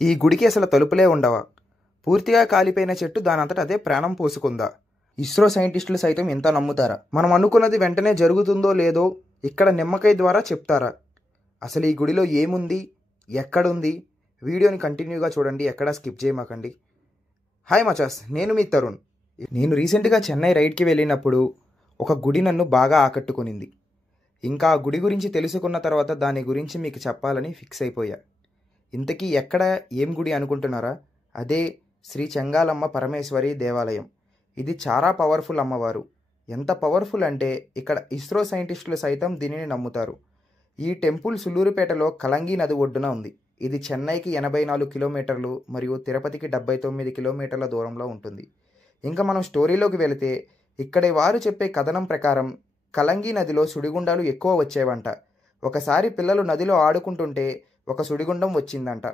ఈ గుడికి అసలు తలుపులే ఉండవా? పూర్తిగా కాలిపోయిన చెట్టు దానంతట అదే ప్రాణం పోసుకుందా? ఇస్రో సైంటిస్టులు సైతం ఇంత నమ్ముతారా? మనం అనుకున్నది వెంటనే జరుగుతుందో లేదో ఇక్కడ నిమ్మకాయ ద్వారా చెప్తారా? అసలు ఈ గుడిలో ఏముంది, ఎక్కడుంది? వీడియోని కంటిన్యూగా చూడండి, ఎక్కడా స్కిప్ చేయమాకండి. హాయ్ మచాస్, నేను మీ తరుణ్. నేను రీసెంట్గా చెన్నై రైడ్కి వెళ్ళినప్పుడు ఒక గుడి నన్ను బాగా ఆకట్టుకునింది. ఇంకా ఆ గుడి గురించి తెలుసుకున్న తర్వాత దాని గురించి మీకు చెప్పాలని ఫిక్స్ అయిపోయా. ఇంతకీ ఎక్కడ, ఏం గుడి అనుకుంటున్నారా? అదే శ్రీ చెంగాలమ్మ పరమేశ్వరి దేవాలయం. ఇది చాలా పవర్ఫుల్ అమ్మవారు. ఎంత పవర్ఫుల్ అంటే ఇక్కడ ఇస్రో సైంటిస్టులు సైతం దీనిని నమ్ముతారు. ఈ టెంపుల్ సుల్లూరుపేటలో కలంగి నది ఒడ్డున ఉంది. ఇది చెన్నైకి 84 కిలోమీటర్లు మరియు తిరుపతికి 79 కిలోమీటర్ల దూరంలో ఉంటుంది. ఇంకా మనం స్టోరీలోకి వెళితే ఇక్కడి వారు చెప్పే కథనం ప్రకారం కలంగి నదిలో సుడిగుండాలు ఎక్కువ వచ్చేవంట. ఒకసారి పిల్లలు నదిలో ఆడుకుంటుంటే ఒక సుడిగుండం వచ్చిందంట.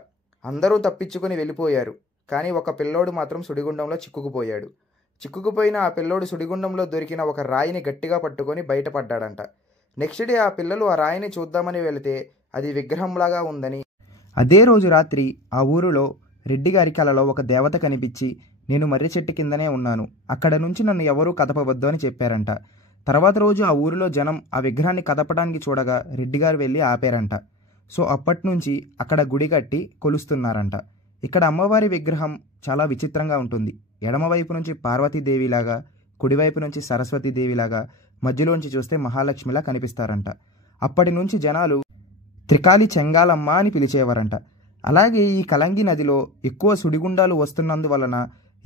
అందరూ తప్పించుకొని వెళ్ళిపోయారు. కానీ ఒక పిల్లోడు మాత్రం సుడిగుండంలో చిక్కుకుపోయాడు. చిక్కుకుపోయిన ఆ పిల్లోడు సుడిగుండంలో దొరికిన ఒక రాయిని గట్టిగా పట్టుకొని బయటపడ్డాడంట. నెక్స్ట్ డే ఆ పిల్లలు ఆ రాయిని చూద్దామని వెళితే అది విగ్రహంలాగా ఉందని, అదే రోజు రాత్రి ఆ ఊరిలో రెడ్డి గారి కలలో ఒక దేవత కనిపించి, నేను మర్రి చెట్టు కిందనే ఉన్నాను, అక్కడ నుంచి నన్ను ఎవరూ కదపవద్దు అని చెప్పారంట. తర్వాత రోజు ఆ ఊరిలో జనం ఆ విగ్రహాన్ని కదపడానికి చూడగా రెడ్డిగారు వెళ్ళి ఆపారంట. సో అప్పటి నుంచి అక్కడ గుడి కట్టి కొలుస్తున్నారంట. ఇక్కడ అమ్మవారి విగ్రహం చాలా విచిత్రంగా ఉంటుంది. ఎడమవైపు నుంచి పార్వతీదేవిలాగా, కుడివైపు నుంచి సరస్వతీదేవిలాగా, మధ్యలోంచి చూస్తే మహాలక్ష్మిలా కనిపిస్తారంట. అప్పటి నుంచి జనాలు త్రికాళి చెంగాలమ్మ అని పిలిచేవారంట. అలాగే ఈ కలంగి నదిలో ఎక్కువ సుడిగుండాలు వస్తున్నందువలన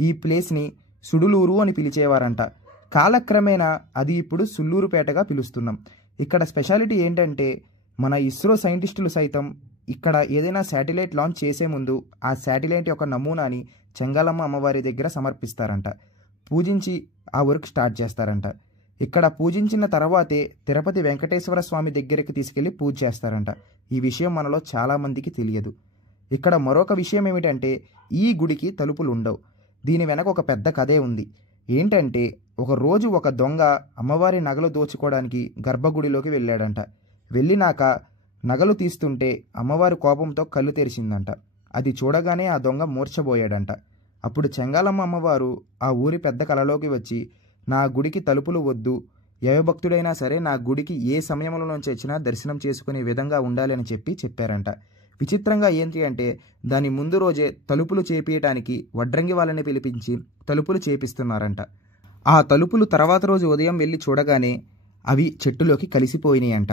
ఈ ప్లేస్ని సుడులూరు అని పిలిచేవారంట. కాలక్రమేణా అది ఇప్పుడు సుల్లూరుపేటగా పిలుస్తున్నాం. ఇక్కడ స్పెషాలిటీ ఏంటంటే మన ఇస్రో సైంటిస్టులు సైతం ఇక్కడ ఏదైనా శాటిలైట్ లాంచ్ చేసే ముందు ఆ శాటిలైట్ యొక్క నమూనాని చెంగాలమ్మ అమ్మవారి దగ్గర సమర్పిస్తారంట. పూజించి ఆ వర్క్ స్టార్ట్ చేస్తారంట. ఇక్కడ పూజించిన తర్వాతే తిరుపతి వెంకటేశ్వర స్వామి దగ్గరికి తీసుకెళ్లి పూజ చేస్తారంట. ఈ విషయం మనలో చాలామందికి తెలియదు. ఇక్కడ మరొక విషయం ఏమిటంటే ఈ గుడికి తలుపులు ఉండవు. దీని వెనక ఒక పెద్ద కథే ఉంది. ఏంటంటే ఒక రోజు ఒక దొంగ అమ్మవారి నగలు దోచుకోవడానికి గర్భగుడిలోకి వెళ్ళాడంట. వెళ్ళినాక నగలు తీస్తుంటే అమ్మవారి కోపంతో కళ్ళు తెరిచిందంట. అది చూడగానే ఆ దొంగ మూర్ఛబోయాడంట. అప్పుడు చెంగాలమ్మ అమ్మవారు ఆ ఊరి పెద్ద కలలోకి వచ్చి, నా గుడికి తలుపులు వద్దు, ఏ భక్తుడైనా సరే నా గుడికి ఏ సమయంలో నుంచి వచ్చినా దర్శనం చేసుకునే విధంగా ఉండాలి అని చెప్పారంట. విచిత్రంగా ఏంటి అంటే దాని ముందు రోజే తలుపులు చేపించడానికి వడ్రంగి వాళ్ళని పిలిపించి తలుపులు చేపిస్తున్నారంట. ఆ తలుపులు తర్వాత రోజు ఉదయం వెళ్ళి చూడగానే అవి చెట్టులోకి కలిసిపోయినాయంట.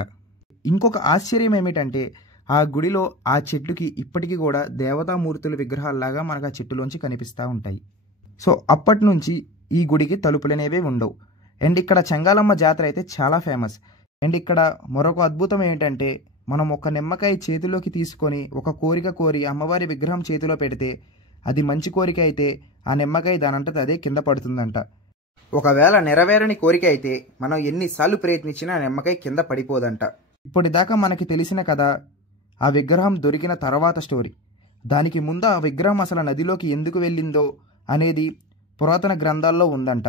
ఇంకొక ఆశ్చర్యం ఏమిటంటే ఆ గుడిలో ఆ చెట్టుకి ఇప్పటికీ కూడా దేవతామూర్తుల విగ్రహాల్లాగా మనకు ఆ చెట్టులోంచి కనిపిస్తూ ఉంటాయి. సో అప్పటి నుంచి ఈ గుడికి తలుపులనేవే ఉండవు. అండ్ ఇక్కడ చెంగాలమ్మ జాతర అయితే చాలా ఫేమస్. అండ్ ఇక్కడ మరొక అద్భుతం ఏంటంటే మనం ఒక నిమ్మకాయ చేతిలోకి తీసుకొని ఒక కోరిక కోరి అమ్మవారి విగ్రహం చేతిలో పెడితే అది మంచి కోరిక అయితే ఆ నిమ్మకాయ దానంతట అదే కింద పడుతుందంట. ఒకవేళ నెరవేరని కోరిక అయితే మనం ఎన్నిసార్లు ప్రయత్నించినా ఆ నిమ్మకాయ కింద పడిపోదంట. ఇప్పటిదాకా మనకి తెలిసిన కదా ఆ విగ్రహం దొరికిన తర్వాత స్టోరీ. దానికి ముందు ఆ విగ్రహం అసలు నదిలోకి ఎందుకు వెళ్ళిందో అనేది పురాతన గ్రంథాల్లో ఉందంట.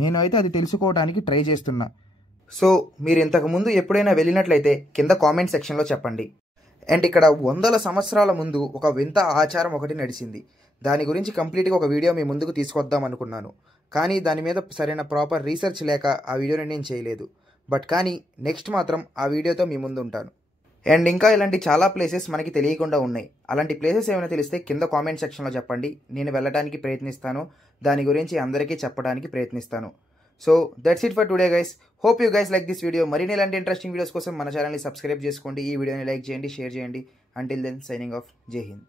నేను అయితే అది తెలుసుకోవడానికి ట్రై చేస్తున్నా. సో మీరు ఇంతకుముందు ఎప్పుడైనా వెళ్ళినట్లయితే కింద కామెంట్ సెక్షన్లో చెప్పండి. అండ్ ఇక్కడ వందల సంవత్సరాల ముందు ఒక వింత ఆచారం ఒకటి నడిచింది. దాని గురించి కంప్లీట్గా ఒక వీడియో మీ ముందుకు తీసుకొద్దాం అనుకున్నాను. కానీ దాని మీద సరైన ప్రాపర్ రీసెర్చ్ లేక ఆ వీడియోని నేను చేయలేదు. బట్ కానీ నెక్స్ట్ మాత్రం ఆ వీడియోతో మీ ముందు ఉంటాను. అండ్ ఇంకా ఇలాంటి చాలా ప్లేసెస్ మనకి తెలియకుండా ఉన్నాయి. అలాంటి ప్లేసెస్ ఏమైనా తెలిస్తే కింద కామెంట్ సెక్షన్లో చెప్పండి. నేను వెళ్ళడానికి ప్రయత్నిస్తాను, దాని గురించి అందరికీ చెప్పడానికి ప్రయత్నిస్తాను. So that's it for today guys. Hope you guys like this video. మరిన్ని ఇలాంటి ఇంట్రెస్టింగ్ వీడియోస్ కోసం మన ఛానల్ని సబ్స్క్రైబ్ చేసుకోండి. ఈ వీడియోని లైక్ చేయండి, షేర్ చేయండి. Until then signing off. జై హింద్.